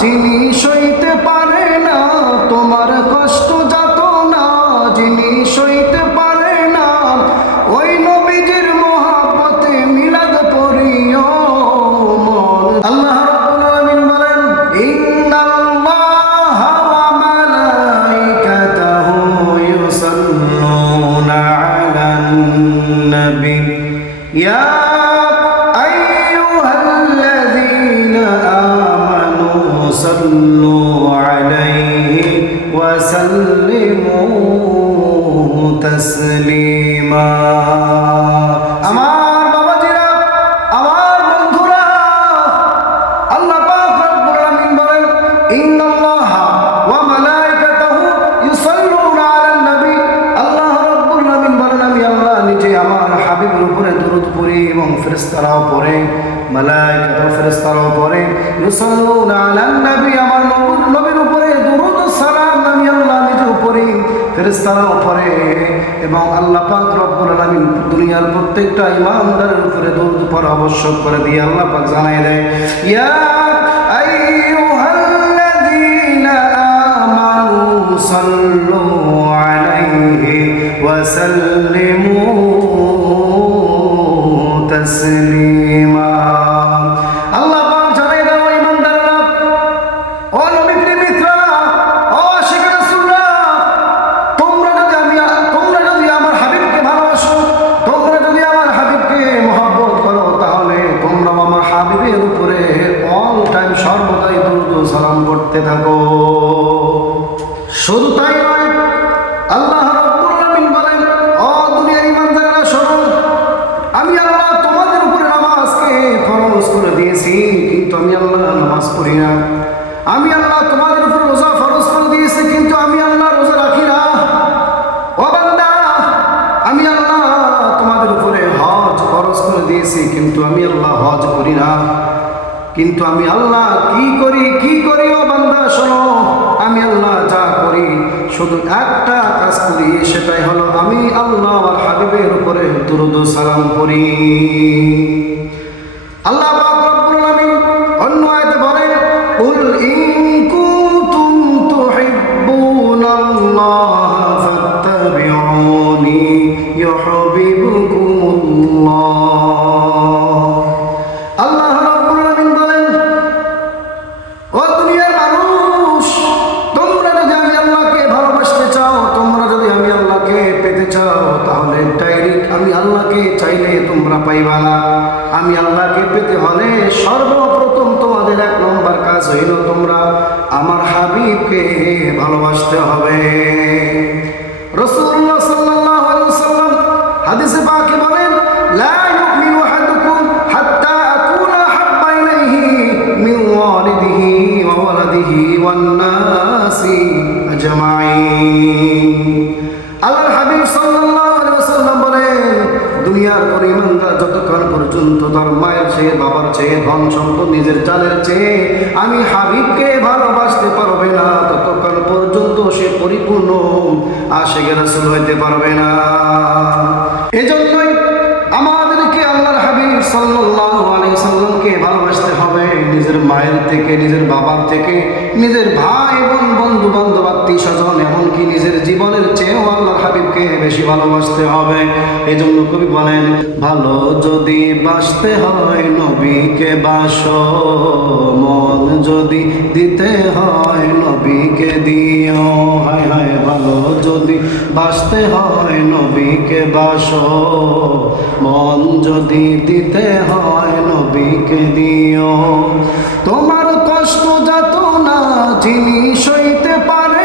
যিনি সইতে পারে না তোমার কষ্ট যত না, যিনি সইতে পারে না ওই নবীজির মহব্বতে মিলাদ পড়িও মন। আল্লাহ রাব্বুল আলামিন বলেন, ইন্নাল্লাহা ওয়া মালাইকাতাহু ইউসাল্লুনা আলান নবী ইয়া صلوا عليه وسلموا تسليما। আমার বাবাজিরা, আমার বন্ধুরা, আল্লাহ পাক রব্বুল আলামিন বলেন, ইন্নাল্লাহা ওয়া মালাইকাতাহু ইউসাল্লুনা আলান নবী। আল্লাহ রব্বুল আলামিন বলেন, আমি আল্লাহ নিজে আমার হাবিবের উপরে দরুদ পড়ি এবং ফেরেশতারাও পড়ে, মালায়েকা ফেরেশতারাও পড়ে, ইউসাল্লুনা আলান নবী, আমার নবীর উপরে দরুদ ও সালাম আমি আল্লাহ নিজে পড়ি, ফেরেশতারাও পড়ে। এবং আল্লাহ পাক রব্বুল আলামিন দুনিয়ার প্রত্যেকটা ঈমানদারের উপরে দরুদ পড়া আবশ্যক করে দিয়ে আল্লাহ পাক জানায় দেয়, ইয়া আইয়ুহাল্লাযীনা আমানু সাল্লু আলাইহি ওয়া সাল্লিমু তাসলিমা। আল্লাহ পাক জানায় দাও ঈমানদাররা, ও নবী প্রেমিকরা, ও আশিক রাসূলরা, তোমরা যদি আমার হাবিবকে ভালোবাসো, তোমরা যদি আমার হাবিবকে মহব্বত করো, তাহলে তোমরা আমার হাবিবের উপরে অল টাইম সর্বদাই দরুদ ও সালাম করতে থাকো। শুধু তাই নয়, আল্লাহ রাব্বুল আলামিন বলেন, ও দুনিয়ার ঈমানদাররা শোনো, আমি আল্লাহ তোমাদের উপরে নামাজকে ফরজ করে দিয়েছি, কিন্তু আমি আল্লাহ নামাজ পড়ি না। আমি আল্লাহ তোমাদের উপর রোজা ফরজ করে দিয়েছি, কিন্তু আমি আল্লাহ রোজা রাখি না। ও বান্দা, আমি আল্লাহ তোমাদের উপরে হজ ফরজ করে দিয়েছি, কিন্তু আমি আল্লাহ হজ করি না। কিন্তু আমি আল্লাহ কি করি ও বান্দা শোনো, আমি আল্লাহ যা করি শুধু একটা কাজ করি, সেটাই হলো আমি আল্লাহ আর হাবিবের উপরে দরুদ ও সালাম করি। আল্লাহ পাক রব্বুল আলামিন অন্য আয়াতে বলেন, কুল ইন কুনতুম তুহিব্বুনাল্লাহ ফাত্তাবিউনি ইউহিব্বুকুমুল্লাহ। আল্লাহ রাব্বুল আলামিন বলেন, ও দুনিয়ার মানুষ, তোমরা যদি আমি আল্লাহকে ভালোবাসতে চাও, তোমরা যদি আমি আল্লাহকে পেতে চাও, তাহলে ডাইরেক্ট আমি আল্লাহকে চাইলে তোমরা পাইবা না। আমি আল্লাহকে পেতে হলে সর্বপ্রথম তোমাদের এক নম্বর কাজ হইল তোমরা আমার হাবিবকে ভালোবাসতে হবে। রাসূলুল্লাহ সাল্লাল্লাহু আলাইহি ওয়াসাল্লাম হাদিসে পাকে বলেন, লা ইউমিনু আহাদুকুম হাত্তা আকুনা হাব্বা ইলাইহি মিন ওয়ালিদিহি ওয়া ওয়ালাদিহি ওয়ান নাসি আজমাইন। আল্লাহর হাবিব সাল্লাল্লাহু আলাইহি ওয়াসাল্লাম বলেন, দুনিয়ার কোন ঈমানদার যতক্ষণ পর্যন্ত তার মায়ের চেয়ে, বাবার চেয়ে, ধন সম্পদ, নিজের চালের চেয়ে আমি হাবিবকে ভালোবাসতে পারবে না, ততক্ষণ পর্যন্ত সে পরিপূর্ণ আশিক রাসূল হইতে পারবে না। এজন্যই আমাদেরকে আল্লাহর হাবিব সাল্লাল্লাহু আলাইহি ওয়াসাল্লামকে ভালোবাসতে হবে, নিজের মায়ের থেকে, নিজের বাবার থেকে, নিজের ভাই বোন, বন্ধু বান্ধব, আত্মীয় স্বজন, এমনকি নিজের জীবনের চেয়েও আল্লাহর হাবিবকে বেশি ভালোবাসতে হবে। এই জন্য কবি বলেন, ভালো যদি বাসতে হয় নবীকে বাসো, মন যদি দিতে হয় নবীকে দিও। হায় হায়, ভালো যদি বাসতে হয় নবীকে বাসো, মন যদি দিতে হয় নবীকে দিও। তোমার কষ্ট যত না যিনি সইতে পারে